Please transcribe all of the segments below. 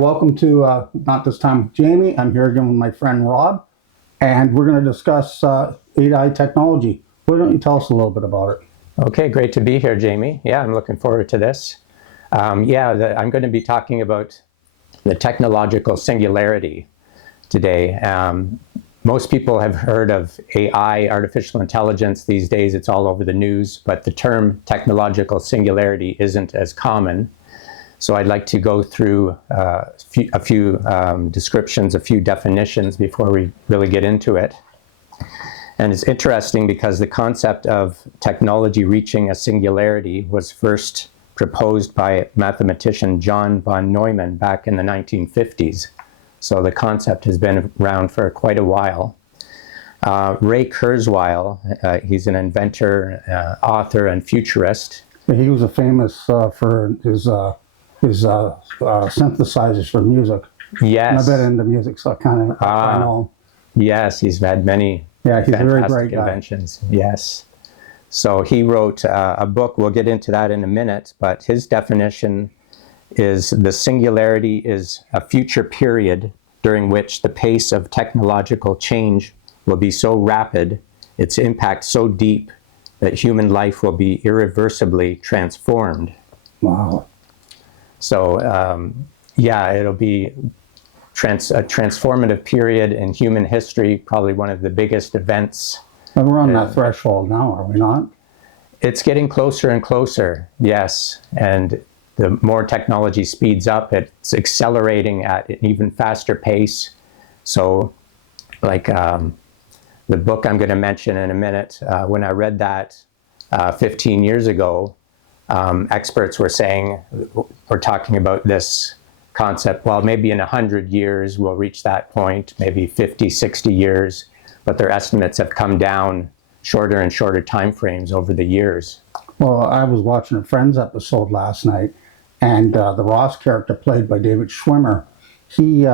welcome to Not This Time with Jamie. I'm here again with my friend Rob, and we're going to discuss AI technology. Why don't you tell us a little bit about it? Okay, great to be here, Jamie. Yeah, I'm looking forward to this. I'm going to be talking about the technological singularity today. Most people have heard of AI, artificial intelligence. These days it's all over the news, but the term technological singularity isn't as common. So I'd like to go through a few descriptions, a few definitions before we really get into it. And it's interesting because the concept of technology reaching a singularity was first proposed by mathematician John von Neumann back in the 1950s. So the concept has been around for quite a while. Ray Kurzweil, he's an inventor, author, and futurist. He was famous for his synthesizers for music. Yes. And I bet into music, so I know. Yes, he's had many he's a very fantastic bright guy. inventions. Yes. So he wrote a book, we'll get into that in a minute, but his definition is the singularity is a future period during which the pace of technological change will be so rapid, its impact so deep, that human life will be irreversibly transformed. Wow. So, it'll be a transformative period in human history, probably one of the biggest events. And we're on that threshold now, are we not? It's getting closer and closer, yes. And the more technology speeds up, it's accelerating at an even faster pace. So, like the book I'm going to mention in a minute, when I read that 15 years ago, experts were talking about this concept, well, maybe in 100 years we'll reach that point, maybe 50, 60 years, but their estimates have come down shorter and shorter time frames over the years. Well, I was watching a Friends episode last night, and the Ross character played by David Schwimmer, he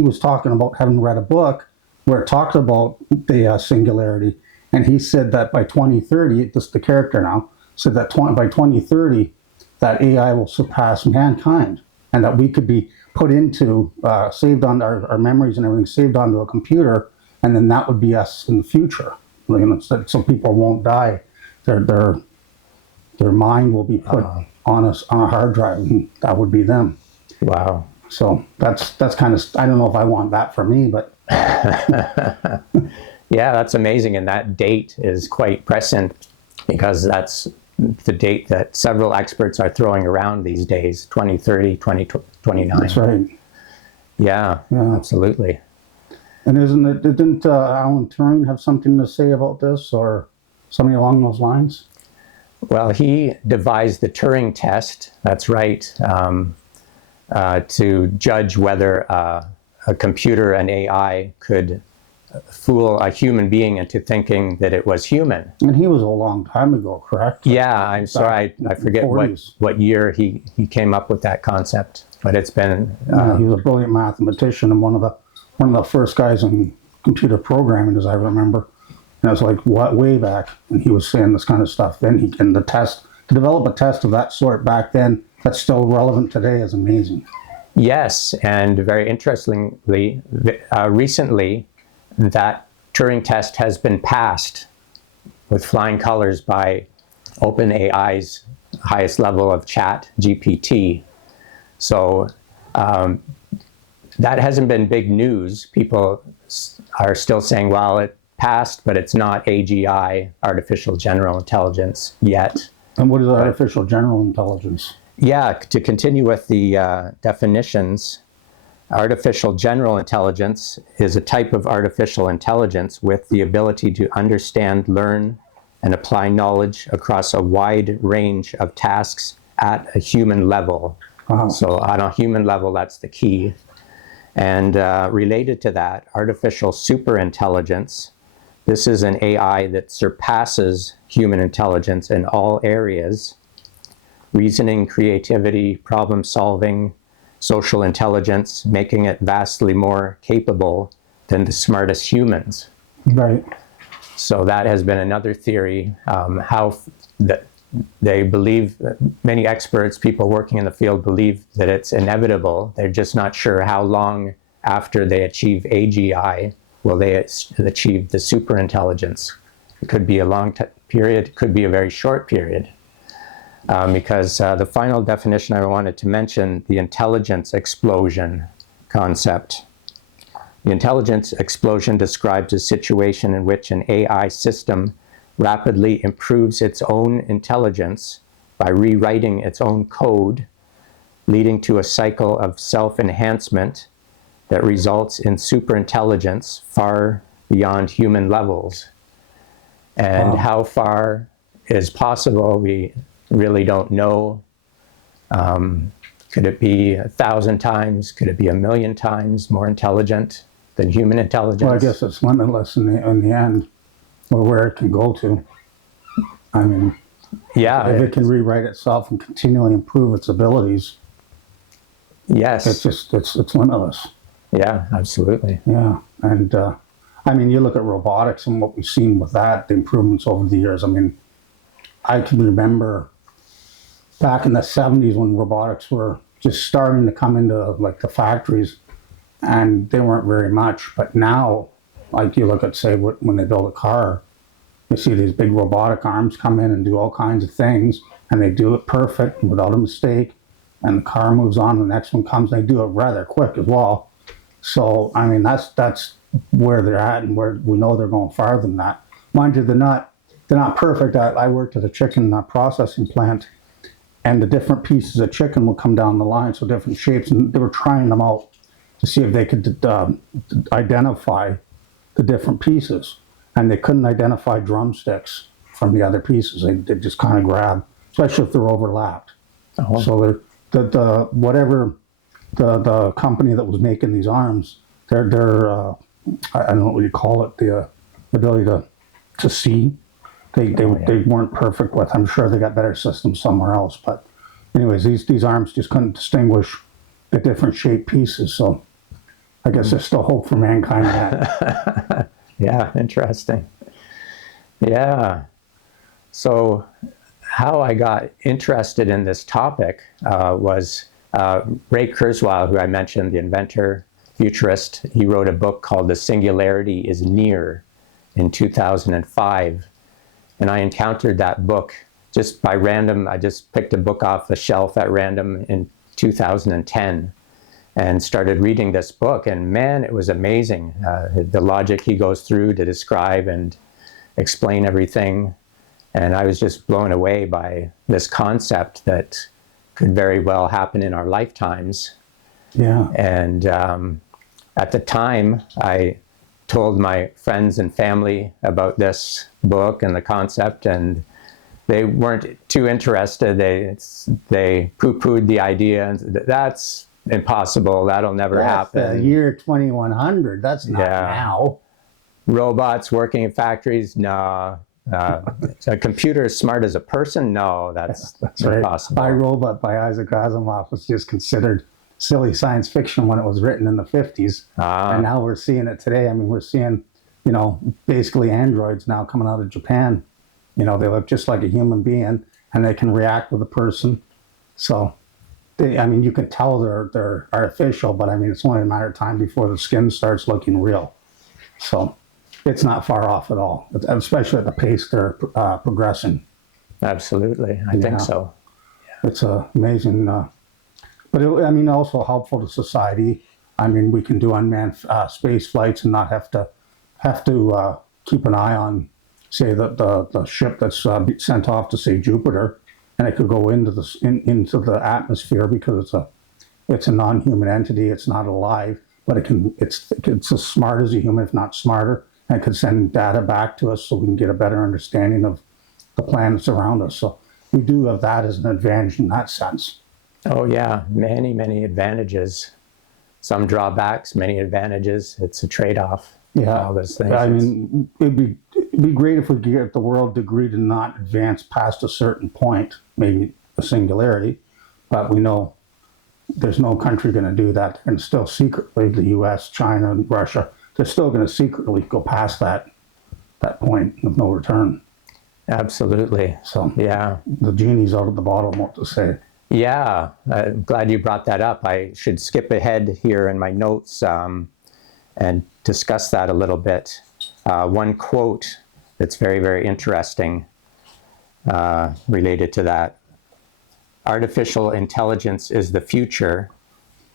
was talking about having read a book where it talked about the singularity, and he said that by 2030, this is the character now, said that by 2030, that AI will surpass mankind, and that we could be put into, saved on our memories and everything, saved onto a computer, and then that would be us in the future. So people won't die. Their mind will be put on a hard drive, and that would be them. Wow. So that's kind of, I don't know if I want that for me, but. Yeah, that's amazing. And that date is quite prescient because that's the date that several experts are throwing around these days, 2030, 2029. That's right. Yeah, absolutely. And didn't Alan Turing have something to say about this or something along those lines? Well, he devised the Turing test, that's right, to judge whether a computer, an AI, could fool a human being into thinking that it was human. And he was a long time ago, correct? Yeah, I'm sorry, I forget what year he came up with that concept, but it's been... he was a brilliant mathematician and one of the first guys in computer programming, as I remember. And I was like, what, way back, and he was saying this kind of stuff. Then to develop a test of that sort back then, that's still relevant today, is amazing. Yes, and very interestingly, recently, that Turing test has been passed with flying colors by OpenAI's highest level of chat, GPT. So that hasn't been big news. People are still saying, well, it passed, but it's not AGI, artificial general intelligence, yet. And what is artificial general intelligence? Yeah, to continue with the definitions, artificial general intelligence is a type of artificial intelligence with the ability to understand, learn, and apply knowledge across a wide range of tasks at a human level. Wow. So on a human level, that's the key. And related to that, artificial superintelligence, this is an AI that surpasses human intelligence in all areas: reasoning, creativity, problem solving, social intelligence, making it vastly more capable than the smartest humans. Right. So that has been another theory, how they believe, many experts, people working in the field believe that it's inevitable. They're just not sure how long after they achieve AGI will they achieve the superintelligence. It could be a long period, it could be a very short period. Because the final definition I wanted to mention, the intelligence explosion concept. The intelligence explosion describes a situation in which an AI system rapidly improves its own intelligence by rewriting its own code, leading to a cycle of self-enhancement that results in superintelligence far beyond human levels. And Wow. how far is possible, we really don't know. Could it be 1,000 times? Could it be 1,000,000 times more intelligent than human intelligence? Well, I guess it's limitless in the end, or where it can go to. I mean, Yeah. if it can rewrite itself and continually improve its abilities, Yes. it's limitless. Yeah, absolutely. Yeah, and I mean, you look at robotics and what we've seen with that, the improvements over the years. I mean, I can remember back in the 70s when robotics were just starting to come into like the factories, and they weren't very much. But now, like you look at, say, when they build a car, you see these big robotic arms come in and do all kinds of things, and they do it perfect without a mistake, and the car moves on, the next one comes, and they do it rather quick as well. So, I mean, that's where they're at, and where we know they're going farther than that. Mind you, they're not perfect. I worked at a chicken processing plant, and the different pieces of chicken will come down the line, so different shapes, and they were trying them out to see if they could identify the different pieces, and they couldn't identify drumsticks from the other pieces. They just kind of grab, especially if they're overlapped. Oh. So the whatever the company that was making these arms, their I don't know what you call it, the ability to see. They weren't perfect with. I'm sure they got better systems somewhere else, but anyways, these arms just couldn't distinguish the different shaped pieces. So I guess there's still hope for mankind in that. Yeah, interesting. Yeah. So how I got interested in this topic was Ray Kurzweil, who I mentioned, the inventor, futurist. He wrote a book called The Singularity is Near in 2005. And I encountered that book just by random. I just picked a book off the shelf at random in 2010 and started reading this book. And man, it was amazing. The logic he goes through to describe and explain everything. And I was just blown away by this concept that could very well happen in our lifetimes. Yeah. And at the time, I told my friends and family about this book and the concept, and they weren't too interested. They poo-pooed the idea, and that's impossible. That'll never happen. The year 2100. That's not now. Robots working in factories? No. A computer as smart as a person? No, that's impossible. I, Robot by Isaac Asimov was just considered silly science fiction when it was written in the 50s. And now we're seeing it today. I mean, we're seeing, basically androids now coming out of Japan. They look just like a human being, and they can react with a person. So, you can tell they're artificial, but it's only a matter of time before the skin starts looking real. So it's not far off at all, especially at the pace they're progressing. Absolutely. I think so. It's amazing. But also helpful to society. We can do unmanned space flights and not have to keep an eye on, say, the ship that's sent off to, say, Jupiter, and it could go into the atmosphere because it's a non-human entity. It's not alive, but it's as smart as a human, if not smarter, and it could send data back to us so we can get a better understanding of the planets around us. So we do have that as an advantage in that sense. Oh yeah, many, many advantages. Some drawbacks, many advantages. It's a trade-off. Yeah, all those things. It'd be great if we could get the world degree to not advance past a certain point, maybe a singularity, but we know there's no country going to do that. And still secretly, the U.S., China, and Russia, they're still going to secretly go past that point of no return. Absolutely. So Yeah. the genie's out of the bottle, what to say. Yeah. I'm glad you brought that up. I should skip ahead here in my notes and discuss that a little bit. One quote that's very, very interesting related to that. Artificial intelligence is the future,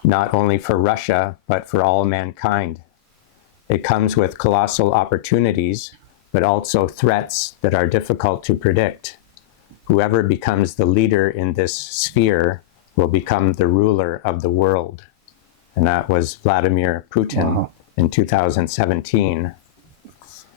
not only for Russia, but for all mankind. It comes with colossal opportunities, but also threats that are difficult to predict. Whoever becomes the leader in this sphere will become the ruler of the world. And that was Vladimir Putin. Wow. In 2017.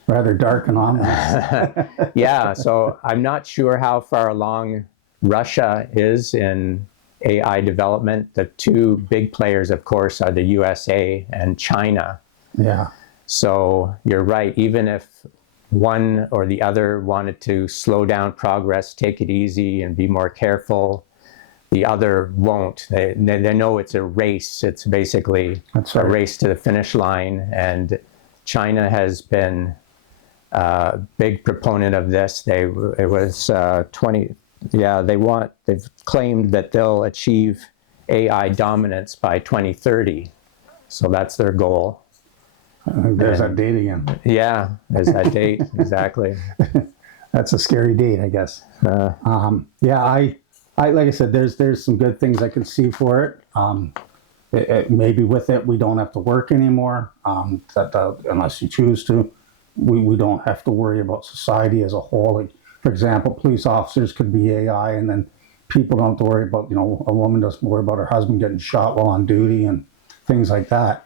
Rather dark and ominous. Yeah, so I'm not sure how far along Russia is in AI development. The two big players, of course, are the USA and China. Yeah. So you're right, even if one or the other wanted to slow down progress, take it easy, and be more careful, the other won't. They know it's a race. It's basically That's right. a race to the finish line. And China has been a big proponent of this. They've claimed that they'll achieve AI dominance by 2030. So that's their goal. There's that date again. Yeah, there's that date, exactly. That's a scary date, I guess. Yeah, I like I said, there's some good things I can see for it. Maybe with it, we don't have to work anymore. Unless you choose to, we don't have to worry about society as a whole. Like, for example, police officers could be AI, and then people don't have to worry about, a woman doesn't worry about her husband getting shot while on duty and things like that.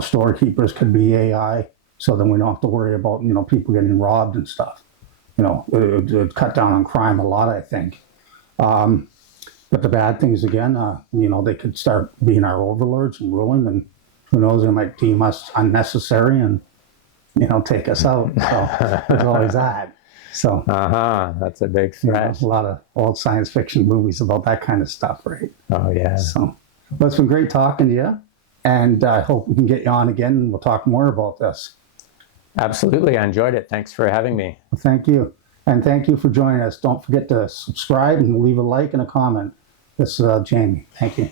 Storekeepers could be AI, so then we don't have to worry about, people getting robbed and stuff. It would cut down on crime a lot, I think. But the bad things again, they could start being our overlords and ruling, and who knows, they might deem us unnecessary and, take us out. So there's always that. So that's a big threat. A lot of old science fiction movies about that kind of stuff, right? Oh yeah. So, well, it's been great talking to you, and I hope we can get you on again, and we'll talk more about this. Absolutely, I enjoyed it. Thanks for having me. Well, thank you. And thank you for joining us. Don't forget to subscribe and leave a like and a comment. This is Jamie. Thank you.